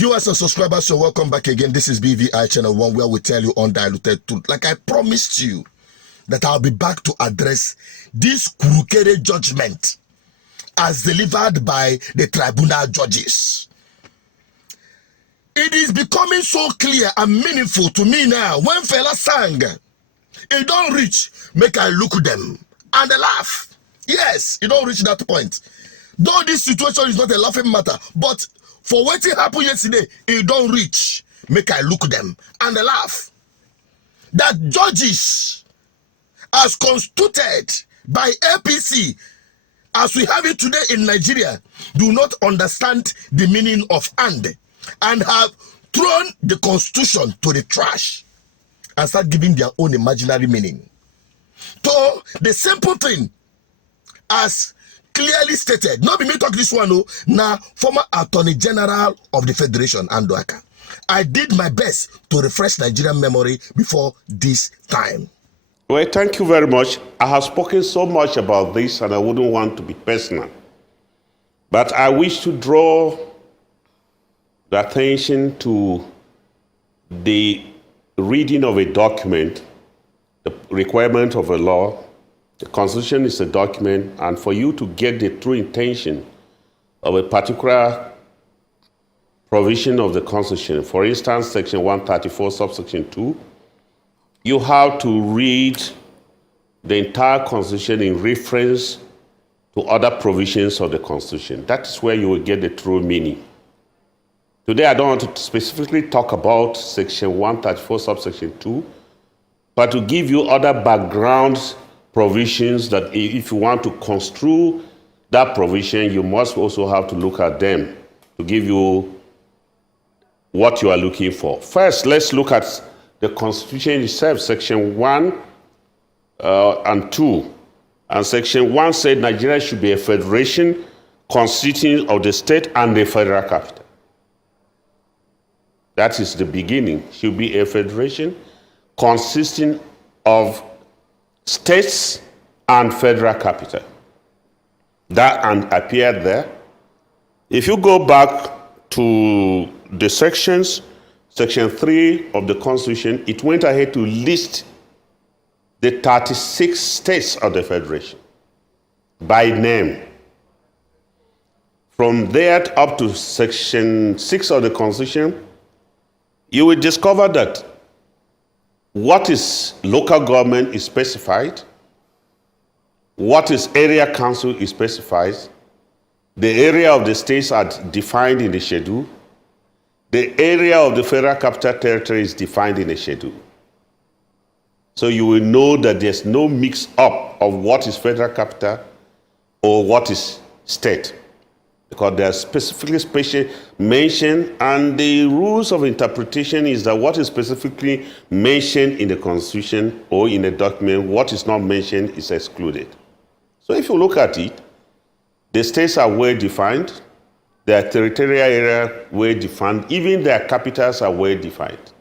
Viewers and subscribers, so welcome back again. This is BVI Channel 1, where we tell you undiluted truth. Like I promised you that I'll be back to address this crooked judgment as delivered by the tribunal judges. It is becoming so clear and meaningful to me now. When fella sang, it don't reach, make I look at them and they laugh. Yes, it don't reach that point. Though this situation is not a laughing matter, but for what happened yesterday, it don't reach, make I look at them and they laugh. That judges, as constituted by APC, as we have it today in Nigeria, do not understand the meaning of and have thrown the constitution to the trash and start giving their own imaginary meaning. So the simple thing, as clearly stated, not be me talk this one, no, now former Attorney General of the Federation, Andoaka. I did my best to refresh Nigerian memory before this time. Well, thank you very much. I have spoken so much about this and I wouldn't want to be personal. But I wish to draw the attention to the reading of a document, the requirement of a law. The Constitution is a document, and for you to get the true intention of a particular provision of the Constitution, for instance, Section 134, subsection 2, you have to read the entire Constitution in reference to other provisions of the Constitution. That is where you will get the true meaning. Today, I don't want to specifically talk about Section 134, subsection 2, but to give you other background provisions that if you want to construe that provision, you must also have to look at them to give you what you are looking for. First, let's look at the Constitution itself, Section 1 and 2. And Section 1 said Nigeria should be a federation consisting of the state and the federal capital. That is the beginning. Should be a federation consisting of states and federal capital. That appeared there. If you go back to the sections, Section 3 of the Constitution, it went ahead to list the 36 states of the Federation by name. From there up to Section 6 of the Constitution, you will discover that what is local government is specified, what is area council is specified, the area of the states are defined in the schedule, the area of the federal capital territory is defined in the schedule. So you will know that there's no mix up of what is federal capital or what is state, because they are specifically mentioned, and the rules of interpretation is that what is specifically mentioned in the Constitution or in a document, what is not mentioned is excluded. So if you look at it, the states are well defined, their territorial area well defined, even their capitals are well defined.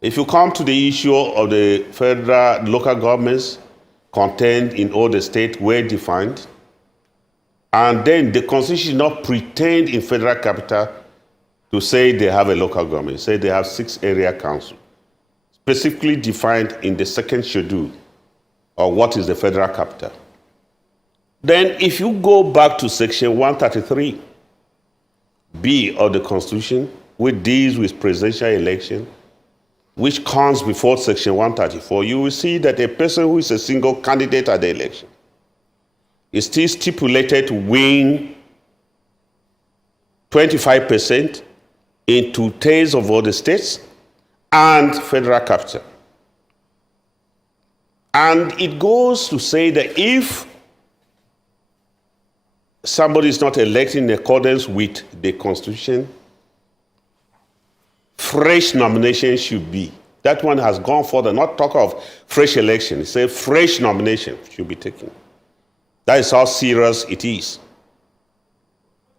If you come to the issue of the federal local governments contained in all the states well defined, and then the Constitution does not pretend in federal capital to say they have a local government, say they have 6 area councils, specifically defined in the second schedule of what is the federal capital. Then if you go back to Section 133B of the Constitution, which deals with presidential election, which comes before Section 134, you will see that a person who is a single candidate at the election is still stipulated to win 25% in 2/3 of all the states and federal capital. And it goes to say that if somebody is not elected in accordance with the Constitution, fresh nomination should be. That one has gone further, not talk of fresh election. It says fresh nomination should be taken. That is how serious it is.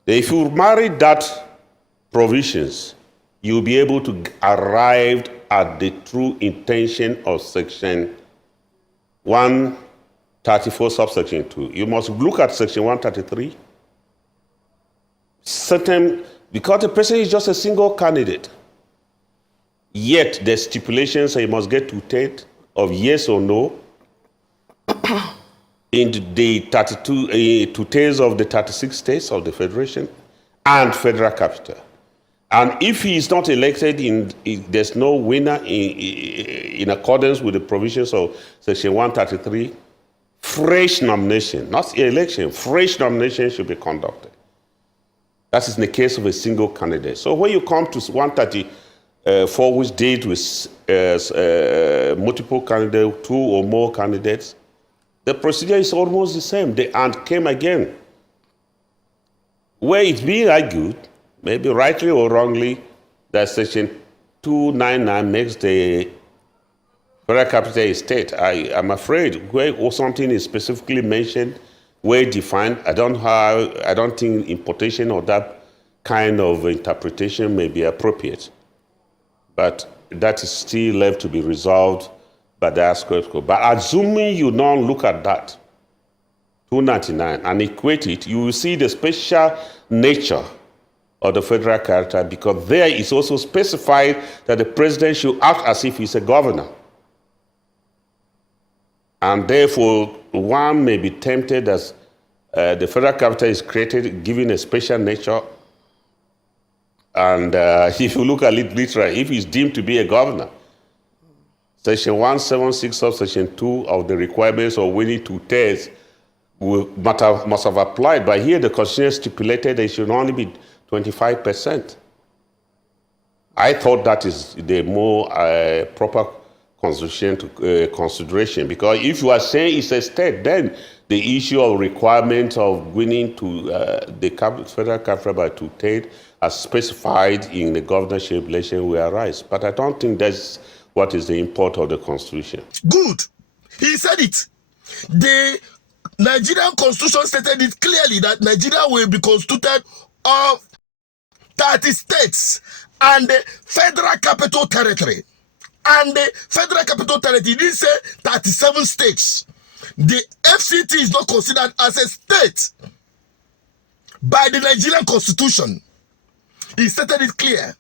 If you marry that provisions, you'll be able to arrive at the true intention of Section 134, subsection 2. You must look at Section 133. Certain Because the president is just a single candidate. Yet the stipulations say he must get 2/3 of yes or no in the 2/3 of the 36 states of the federation and federal capital. And if he is not elected, there's no winner in accordance with the provisions of Section 133, fresh nomination, not election, fresh nomination should be conducted. That is in the case of a single candidate. So when you come to 134, which deals with multiple candidates, 2 or more candidates, the procedure is almost the same. And came again. Where it's being argued, maybe rightly or wrongly, that Section 299 makes the federal capital a state. I'm afraid where something is specifically mentioned, where defined, I don't think importation or that kind of interpretation may be appropriate. But that is still left to be resolved by the aspect. But assuming you don't look at that, 299, and equate it, you will see the special nature of the federal character, because there is also specified that the president should act as if he's a governor. And therefore, one may be tempted as the federal capital is created, given a special nature. And if you look at it literally, if he's deemed to be a governor, Section 176 subsection 2 of the requirements of winning 2/3 must have applied. But here the Constitution stipulated it should only be 25%. I thought that is the more proper consideration, because if you are saying it's a state, then the issue of requirement of winning to the federal capital by 2/3 as specified in the governorship election will arise. But I don't think that's what is the import of the Constitution. Good. He said it. The Nigerian Constitution stated it clearly that Nigeria will be constituted of 30 states and the federal capital territory. And the federal capital territory didn't say 37 states. The FCT is not considered as a state by the Nigerian Constitution. He stated it clear.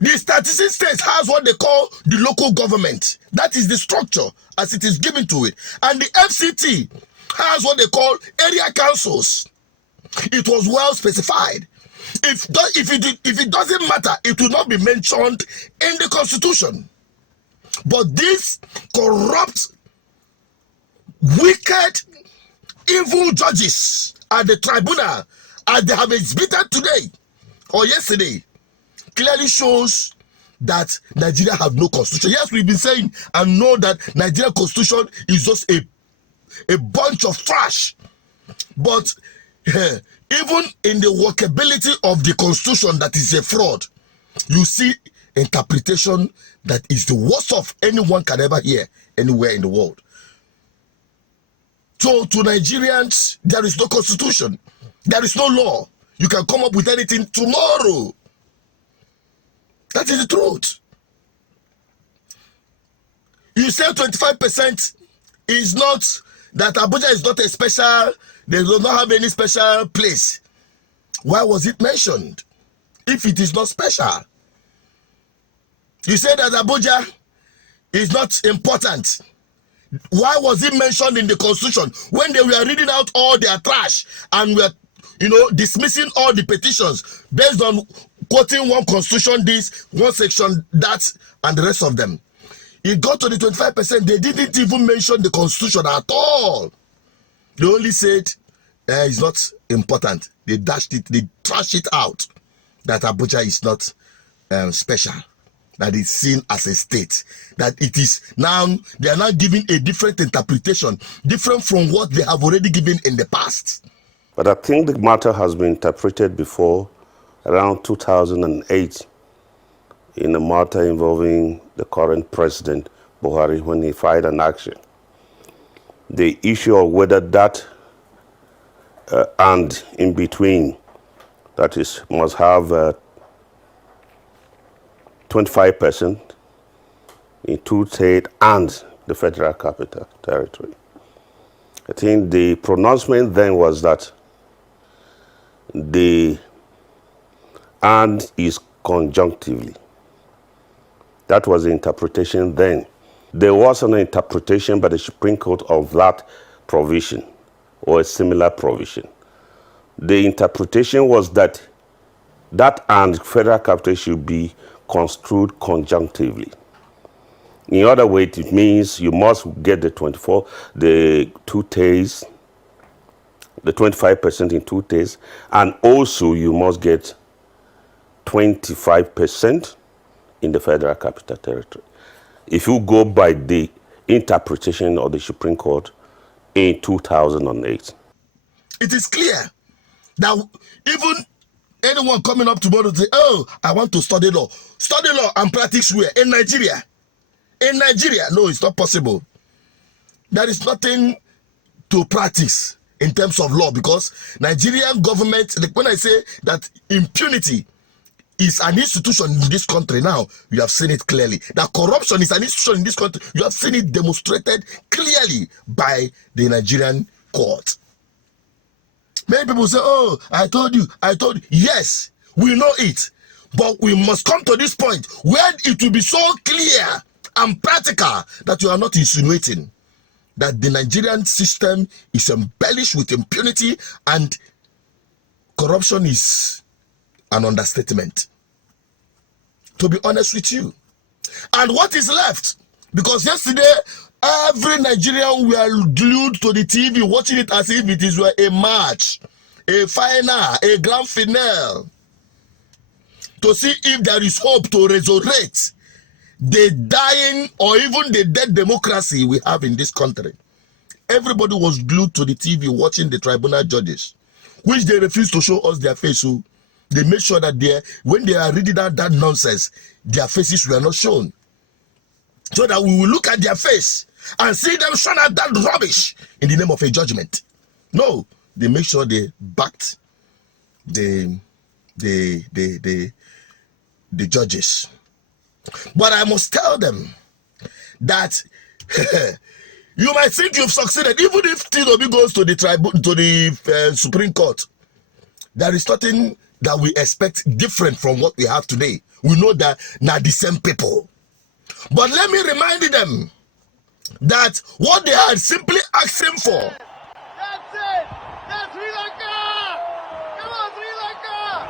The 36 states has what they call the local government. That is the structure as it is given to it. And the FCT has what they call area councils. It was well specified. If it doesn't matter, it will not be mentioned in the Constitution. But these corrupt, wicked, evil judges at the tribunal, as they have exhibited today or yesterday, clearly shows that Nigeria have no constitution. Yes, we've been saying and know that Nigeria constitution is just a bunch of trash. But even in the workability of the constitution that is a fraud, you see interpretation that is the worst of anyone can ever hear anywhere in the world. So to Nigerians, there is no constitution. There is no law. You can come up with anything tomorrow. That is the truth. You say 25% is not, that Abuja is not a special, they do not have any special place. Why was it mentioned if it is not special? You say that Abuja is not important. Why was it mentioned in the Constitution when they were reading out all their trash and were, dismissing all the petitions based on quoting one constitution this, one section that, and the rest of them? It got to the 25%, they didn't even mention the constitution at all. They only said it's not important. They dashed it, they trashed it out, that Abuja is not special, that is seen as a state, that it is now, they are now giving a different interpretation, different from what they have already given in the past. But I think the matter has been interpreted before, around 2008, in a matter involving the current president, Buhari, when he filed an action. The issue of whether that and in between, that is, must have 25% in 2 states and the federal capital territory. I think the pronouncement then was that the and is conjunctively. That was the interpretation then. There was an interpretation by the Supreme Court of that provision or a similar provision. The interpretation was that and federal capital should be construed conjunctively. In other words, it means you must get the 2 days, the 25% in 2 days, and also you must get 25% in the federal capital territory. If you go by the interpretation of the Supreme Court in 2008. It is clear that even anyone coming up tomorrow to say, oh, I want to study law and practice where? In Nigeria. In Nigeria, no, it's not possible. There is nothing to practice in terms of law, because Nigerian government, when I say that impunity is an institution in this country now, you have seen it clearly. That corruption is an institution in this country, you have seen it demonstrated clearly by the Nigerian court. Many people say, oh, I told you. Yes, we know it. But we must come to this point where it will be so clear and practical that you are not insinuating that the Nigerian system is embellished with impunity and corruption is an understatement. To be honest with you. And what is left? Because yesterday, every Nigerian were glued to the TV, watching it as if it is a match, a final, a grand finale, to see if there is hope to resurrect the dying or even the dead democracy we have in this country. Everybody was glued to the TV watching the tribunal judges, which they refused to show us their face. So they made sure that when they are reading out that nonsense, their faces were not shown, so that we will look at their face and see them shun out that rubbish in the name of a judgment. No, they make sure they backed the judges. But I must tell them that you might think you've succeeded, even if TW goes to the Supreme Court. There is nothing that we expect different from what we have today. We know that not the same people. But let me remind them that what they are simply asking for. That's it! That's Sri Lanka! Come on, Sri Lanka!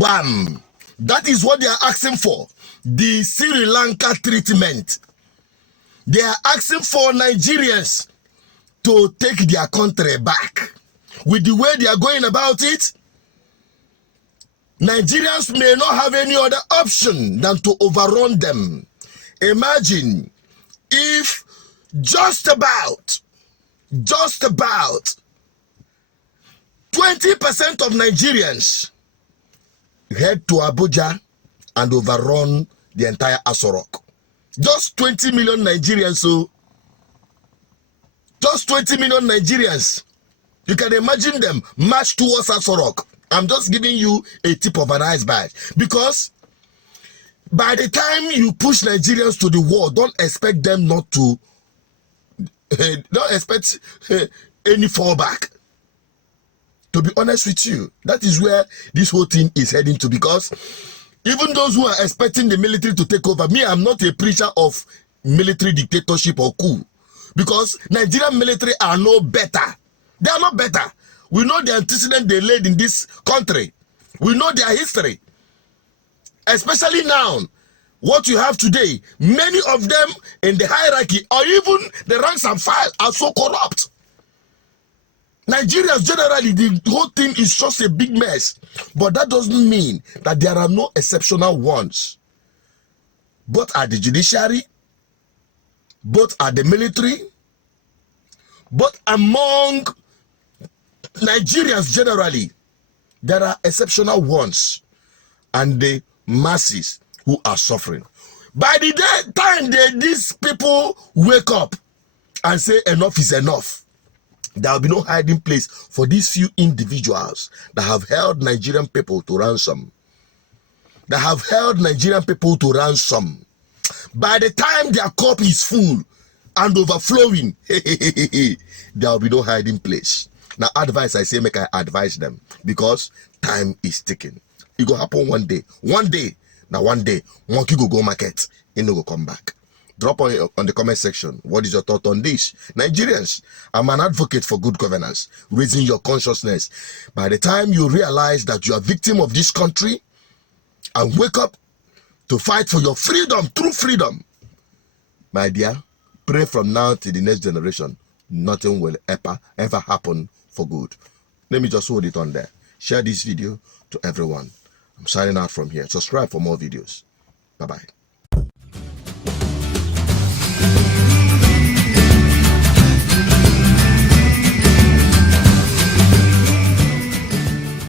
Bam! That is what they are asking for. The Sri Lanka treatment. They are asking for Nigerians to take their country back. With the way they are going about it, Nigerians may not have any other option than to overrun them. Imagine if just about 20% of Nigerians head to Abuja and overrun the entire Aso Rock. Just 20 million Nigerians. So just 20 million Nigerians. You can imagine them march towards Aso Rock. I'm just giving you a tip of an iceberg, because by the time you push Nigerians to the wall, don't expect them not to don't expect any fallback. To be honest with you, that is where this whole thing is heading to, because even those who are expecting the military to take over, me, I'm not a preacher of military dictatorship or coup, because Nigerian military are no better. They are not better. We know the antecedent they laid in this country. We know their history. Especially now, what you have today, many of them in the hierarchy or even the ranks and file are so corrupt. Nigerians generally, the whole thing is just a big mess. But that doesn't mean that there are no exceptional ones. Both at the judiciary, both at the military, both among Nigerians generally, there are exceptional ones and the masses who are suffering. By the time these people wake up and say enough is enough, There will be no hiding place for these few individuals that have held Nigerian people to ransom. That have held Nigerian people to ransom. By the time their cup is full and overflowing, there will be no hiding place. Now, advice I say, make I advise them, because time is ticking. It will happen one day. One day, monkey go market, it no go come back. Drop on the comment section. What is your thought on this? Nigerians, I'm an advocate for good governance, raising your consciousness. By the time you realize that you are a victim of this country and wake up to fight for your freedom, true freedom, my dear, pray from now to the next generation. Nothing will ever happen for good. Let me just hold it on there. Share this video to everyone. I'm signing out from here. Subscribe for more videos. Bye-bye.